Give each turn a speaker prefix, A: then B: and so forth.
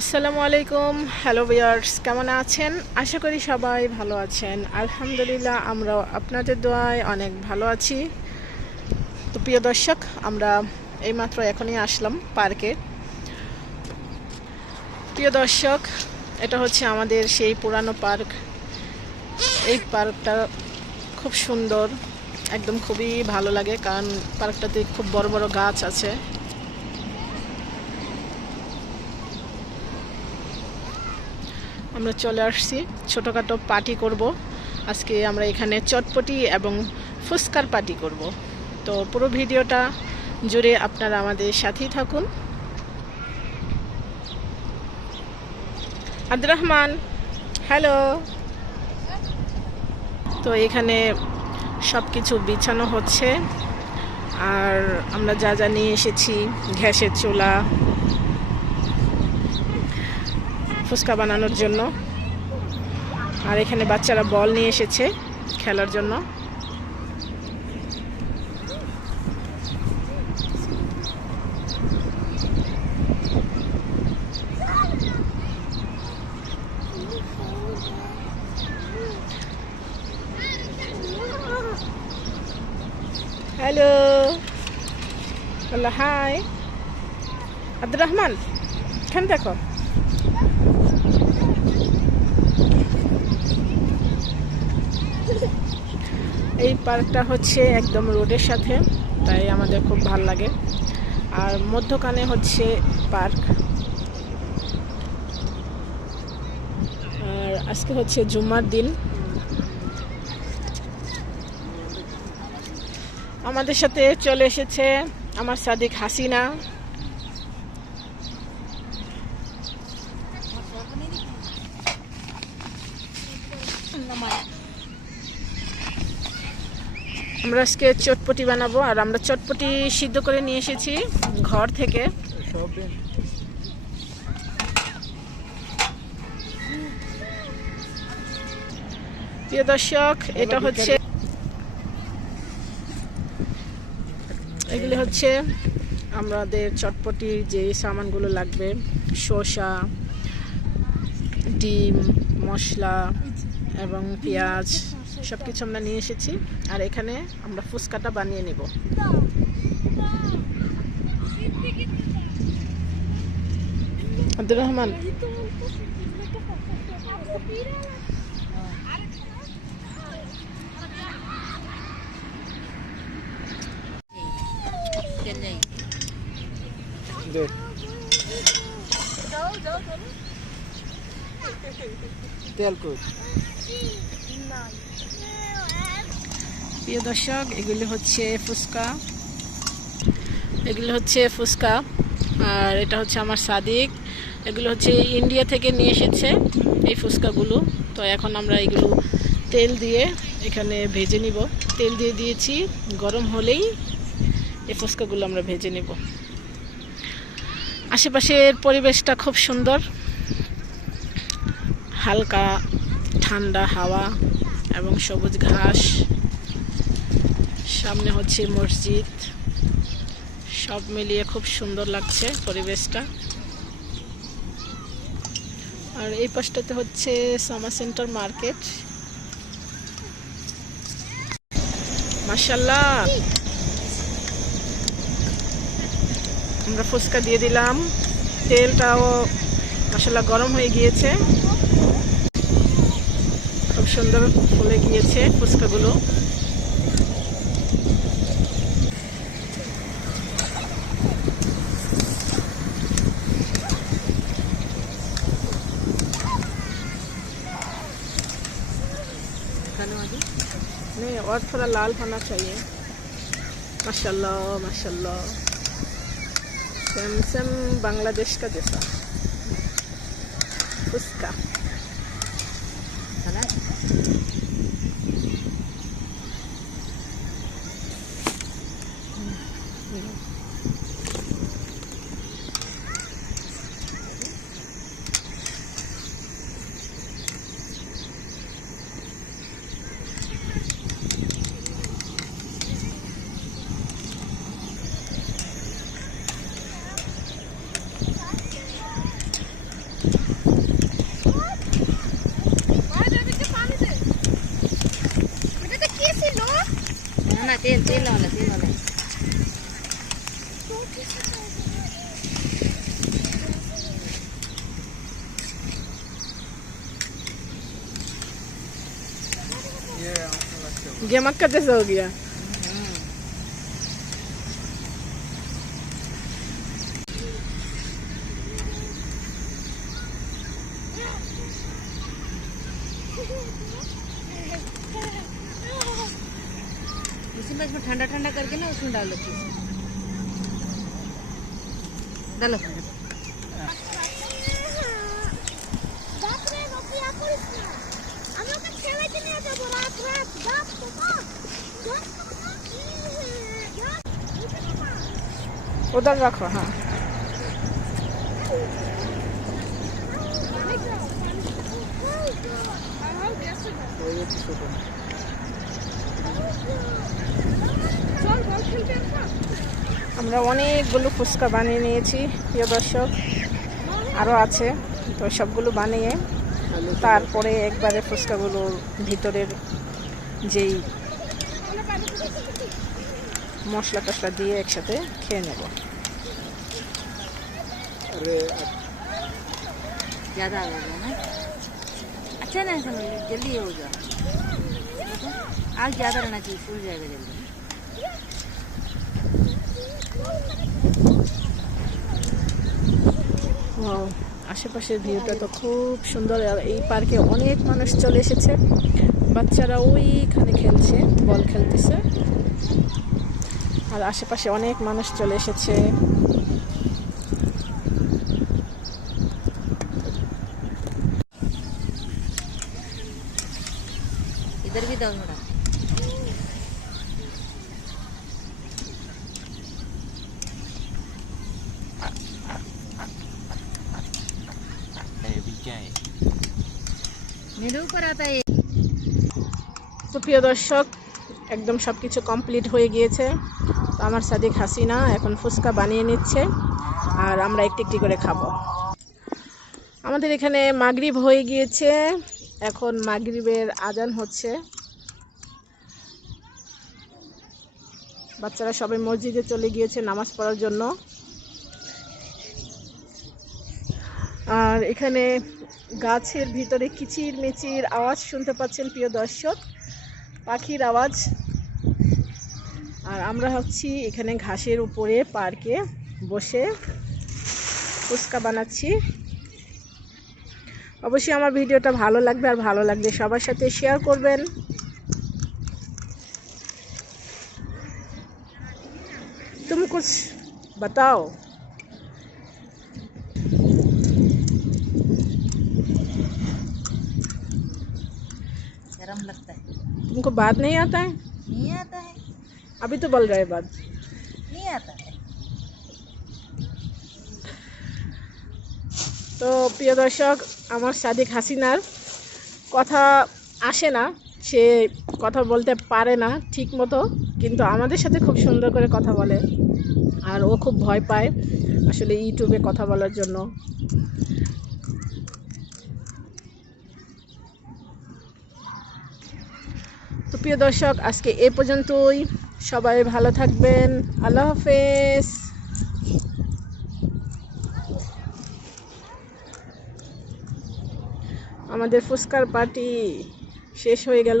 A: আসসালামু আলাইকুম। Hello viewers কেমন আছেন? আশা করি সবাই ভালো আছেন। আলহামদুলিল্লাহ, আমরাও আপনাদের দোয়ায় অনেক ভালো আছি। তো প্রিয় দর্শক, আমরা এইমাত্র এখনই আসলাম পার্কে। প্রিয় দর্শক, এটা হচ্ছে আমাদের সেই পুরানো পার্ক। এই পার্কটা খুব সুন্দর, একদম খুবই ভালো লাগে, কারণ পার্কটাতে খুব বড় বড় গাছ আছে। আমরা চলে আসছি। ছোটোখাটো পার্টি করব। আজকে আমরা এখানে চটপটি এবং ফুচকার পার্টি করব। তো পুরো ভিডিওটা জুড়ে আপনারা আমাদের সাথেই থাকুন। আব্দুর রহমান হ্যালো তো এখানে সব কিছু বিছানো হচ্ছে। আর আমরা যা যা নিয়ে এসেছি, গ্যাসের চুলা ফুচকা বানানোর জন্য। আর এখানে বাচ্চারা বল নিয়ে এসেছে খেলার জন্য। হ্যালো। বলল, হাই। আব্দুর রহমান, এখানে দেখো। এই পার্কটা হচ্ছে একদম রোডের সাথে, তাই আমাদের খুব ভালো লাগে। আর মধ্যখানে হচ্ছে পার্ক। আর আজকে হচ্ছে জুম্মার দিন। আমাদের সাথে চলে এসেছে আমার সাদিক হাসিনা। আমরা আজকে চটপটি বানাবো আর আমরা চটপটি সিদ্ধ করে নিয়ে এসেছি ঘর থেকে। প্রিয় দর্শক এটা হচ্ছে এগুলি হচ্ছে আমাদের চটপটির যে সামানগুলো লাগবে। শসা ডিম মশলা এবং পেঁয়াজ। সব কিছু আমরা নিয়ে এসেছি। আর এখানে আমরা ফুচকাটা বানিয়ে নেব। আব্দুর রহমান।
B: তেল কই?
A: প্রিয় দর্শক, এগুলি হচ্ছে ফুচকা। এগুলো হচ্ছে ফুচকা, আর এটা হচ্ছে আমার সাদিক। এগুলো হচ্ছে ইন্ডিয়া থেকে নিয়ে এসেছে এই ফুচকাগুলো। তো এখন আমরা এগুলো তেল দিয়ে এখানে ভেজে নিব। তেল দিয়ে দিয়েছি, গরম হলেই এই ফুচকাগুলো আমরা ভেজে নেব। আশেপাশের পরিবেশটা খুব সুন্দর। হালকা, ঠান্ডা হাওয়া এবং সবুজ ঘাস। সামনে হচ্ছে মসজিদ। সব মিলিয়ে খুব সুন্দর লাগছে পরিবেশটা। আর এই পাশটাতে হচ্ছে সামা সেন্টার মার্কেট। মার্শাল্লাহ আমরা ফুচকা দিয়ে দিলাম। তেলটাও মশলা গরম হয়ে গিয়েছে। খুব সুন্দর ফুলে গিয়েছে ফুচকাগুলো। नहीं और थोड़ा लाल होना चाहिए माशाल्लाह माशाल्लाह सेम सेम बांग्लादेश का जैसा उसका
C: तेल वाला तेल वाला
B: ये
A: मक्का जैसा हो गया
C: तो इसमें ठंडा ठंडा करके ना उसमें डाल दो चीज़ डालो।
A: उधर रखो हाँ। আমরা অনেকগুলো ফুচকা বানিয়ে নিয়েছি প্রিয় দর্শক আরও আছে তো সবগুলো বানিয়ে তারপরে একবারে ফুচকাগুলোর ভিতরের যেই মশলা টশলা দিয়ে একসাথে খেয়ে নেব
B: अरे
C: ज्यादा हो गया ना अच्छा ना समझ जल्दी हो जाए देखो, आग ज्यादा रहना चाहिए फूल जाएगा जल्दी
A: Wow, আশেপাশের ভিউটা তো খুব সুন্দর আর এই পার্কে অনেক মানুষ চলে এসেছে বাচ্চারা ওইখানে খেলছে বল খেলতেছে আর আশেপাশে অনেক মানুষ চলে এসেছে
C: इधर भी दो
A: তো প্রিয় দর্শক, একদম সব কিছু কমপ্লিট হয়ে গিয়েছে। তো আমার সাদিক হাসিনা এখন ফুচকা বানিয়ে নিচ্ছে আর আমরা একটি একটি করে খাব। আমাদের এখানে মাগরিব হয়ে গিয়েছে। এখন মাগরিবের আজান হচ্ছে। বাচ্চারা সবাই মসজিদে চলে গিয়েছে নামাজ পড়ার জন্য। আর এখানে গাছের ভিতরে কিচির মিচির আওয়াজ শুনতে পাচ্ছেন প্রিয় দর্শক। পাখির আওয়াজ। আর আমরা হচ্ছি এখানে ঘাসের উপরে পার্কে বসে ফুচকা বানাচ্ছি। অবশ্যই আমার ভিডিওটা ভালো লাগবে আর ভালো লাগবে সবার সাথে শেয়ার করবেন।
C: তুমি কুছ বাতাও।
A: तुमको बात नहीं आता है
C: नहीं आता है
A: अभी तो बोल रहे बात
C: नहीं आता है
A: তো প্রিয় দর্শক আমার সাদিক হাসিনার কথা আসে না সে কথা বলতে পারে না ঠিক মতো কিন্তু আমাদের সাথে খুব সুন্দর করে কথা বলে আর ও খুব ভয় পায় আসলে ইউটিউবে কথা বলার জন্য প্রিয় দর্শক, আজকে এ পর্যন্তই। সবাই ভালো থাকবেন। আল্লাহ হাফেজ। আমাদের ফুচকার পার্টি শেষ হয়ে গেল।